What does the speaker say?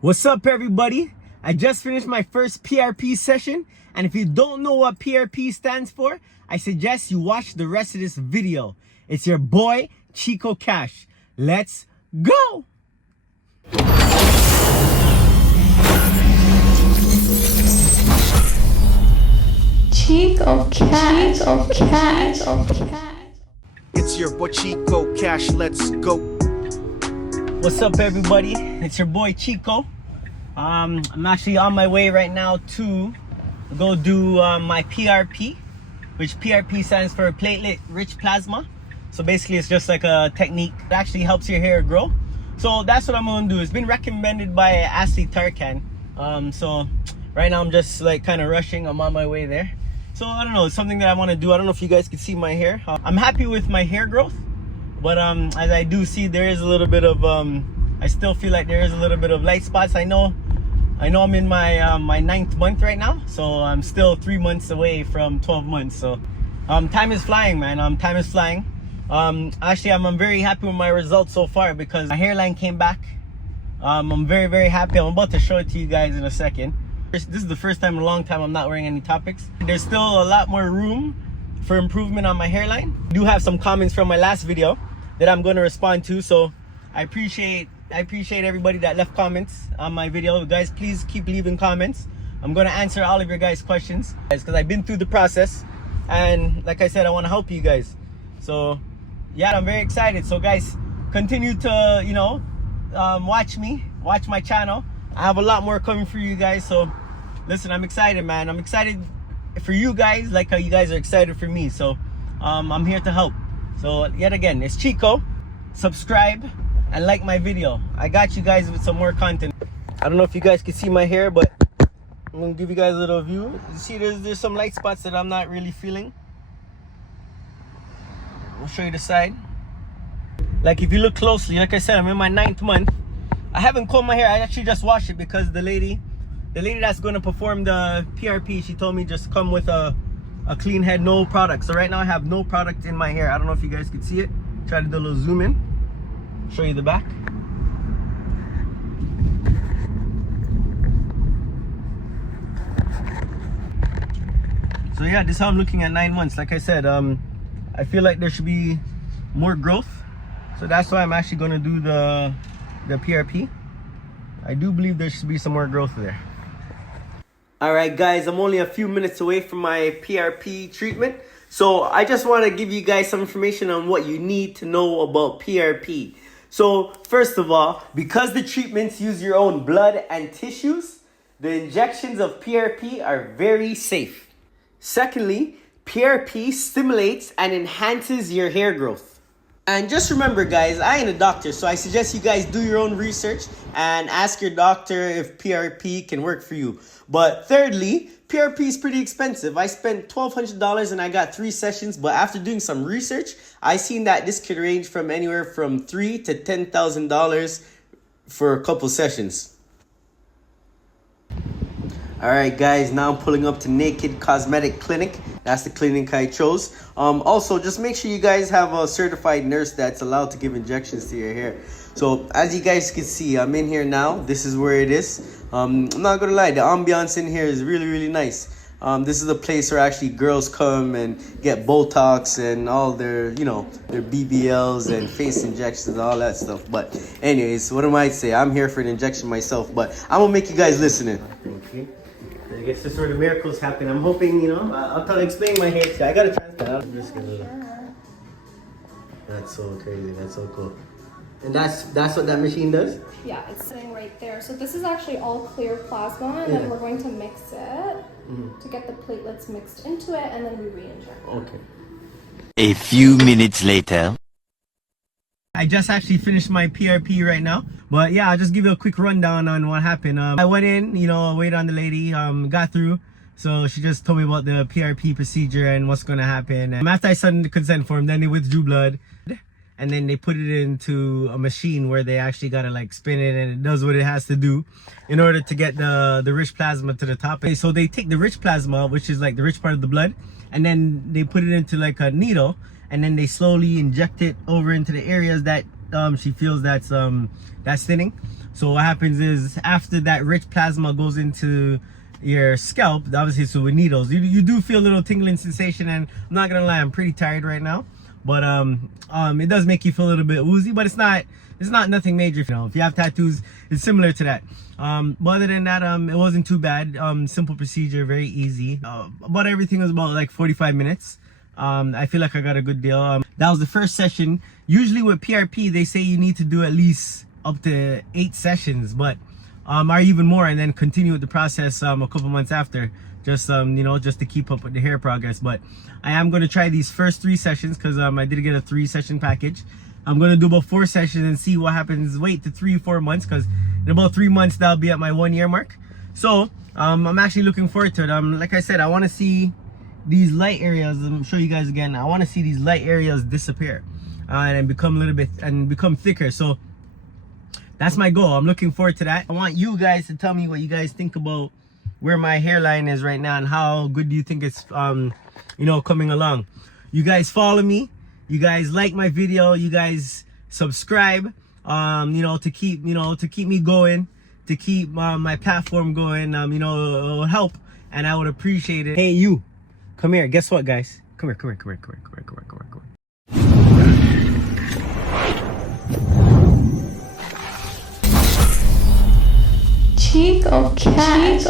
What's up, everybody? I just finished my first PRP session, and if you don't know what PRP stands for, I suggest you watch the rest of this video. It's your boy Chico Cash. Let's go! Chico Cash, Chico Cash, Chico Cash. It's your boy Chico Cash. Let's go. What's up, everybody? It's your boy Chico. I'm actually on my way right now to go do my PRP, which PRP stands for Platelet Rich Plasma. So basically it's just like a technique that actually helps your hair grow. So that's what I'm gonna do. It's been recommended by Asli Tarcan. So right now I'm just like kind of rushing. I'm on my way there. So I don't know, it's something that I want to do. I don't know if you guys can see my hair. I'm happy with my hair growth, but as I do see, there is a little bit of I still feel like there is a little bit of light spots. I know I'm in my my 9th month right now, so I'm still 3 months away from 12 months. So time is flying, man. Time is flying. Actually, I'm very happy with my results so far because my hairline came back. I'm very happy. I'm about to show it to you guys in a second. This is the first time in a long time I'm not wearing any topics. There's still a lot more room for improvement on my hairline. I do have some comments from my last video that I'm going to respond to, so I appreciate everybody that left comments on my video. Guys, please keep leaving comments. I'm going to answer all of your guys' questions because I've been through the process, and like I said, I want to help you guys. So yeah, I'm very excited. So guys, continue to watch my channel. I have a lot more coming for you guys. So listen, I'm excited, man. I'm excited for you guys like how you guys are excited for me. So I'm here to help. So yet again, it's Chico. Subscribe and like my video. I got you guys with some more content. I don't know if you guys can see my hair, but I'm gonna give you guys a little view. You see there's some light spots that I'm not really feeling. I'll show you the side. Like if you look closely, like I said, I'm in my 9th month. I haven't combed my hair. I actually just washed it because the lady that's going to perform the PRP, she told me just come with a clean head, no product. So right now I have no product in my hair. I don't know if you guys can see it. Try to do a little zoom in. Show you the back. So yeah, this is how I'm looking at 9 months. Like I said, I feel like there should be more growth. So that's why I'm actually going to do the PRP. I do believe there should be some more growth there. Alright guys, I'm only a few minutes away from my PRP treatment. So I just want to give you guys some information on what you need to know about PRP. So first of all, because the treatments use your own blood and tissues, the injections of PRP are very safe. Secondly, PRP stimulates and enhances your hair growth. And just remember guys, I ain't a doctor, so I suggest you guys do your own research and ask your doctor if PRP can work for you. But thirdly, PRP is pretty expensive. I spent $1,200 and I got 3 sessions, but after doing some research, I seen that this could range from anywhere from $3,000 to $10,000 for a couple sessions. Alright guys, now I'm pulling up to Naked Cosmetic Clinic. That's the clinic I chose. Also, just make sure you guys have a certified nurse that's allowed to give injections to your hair. So as you guys can see, I'm in here now. This is where it is. I'm not gonna lie, the ambiance in here is really nice. This is a place where actually girls come and get Botox and all their BBLs and face injections, all that stuff. But anyways, what am I to say? I'm here for an injection myself, but I'm gonna make you guys listen in. Okay. I guess this is where the miracles happen. I'm hoping, I'll explain my hair to you. I got a transplant. I'm just gonna. That's so crazy. That's so cool. And that's what that machine does? Yeah, it's sitting right there. So this is actually all clear plasma, and then we're going to mix it to get the platelets mixed into it, and then we re-inject. Okay. A few minutes later. I just actually finished my PRP right now, but yeah, I'll just give you a quick rundown on what happened. I went in, waited on the lady, got through. So she just told me about the PRP procedure and what's going to happen. And after I signed the consent form, then they withdrew blood. And then they put it into a machine where they actually got to like spin it, and it does what it has to do in order to get the rich plasma to the top. So they take the rich plasma, which is like the rich part of the blood, and then they put it into like a needle, and then they slowly inject it over into the areas that she feels that's thinning. So what happens is after that rich plasma goes into your scalp, obviously, so with needles, you do feel a little tingling sensation, and I'm not gonna lie, I'm pretty tired right now, but it does make you feel a little bit woozy, but it's not nothing major. You know, if you have tattoos, it's similar to that. But other than that, it wasn't too bad. Simple procedure, very easy. But everything was about like 45 minutes. I feel like I got a good deal. That was the first session. Usually with PRP, they say you need to do at least up to 8 sessions, but or even more, and then continue with the process a couple months after, just you know, just to keep up with the hair progress. But I am going to try these first 3 sessions because I did get a 3-session package. I'm going to do about 4 sessions and see what happens. Wait to 3-4 months, because in about 3 months that'll be at my 1-year mark. So I'm actually looking forward to it. Like I said, I want to see these light areas. I'll show you guys again. I want to see these light areas disappear and become a little bit and become thicker. So that's my goal. I'm looking forward to that. I want you guys to tell me what you guys think about where my hairline is right now and how good do you think it's you know, coming along. You guys follow me, you guys like my video, you guys subscribe, you know, to keep me going, to keep my platform going. You know, it will help, and I would appreciate it. Hey, you, come here. Guess what, guys? Come here. Chico cat.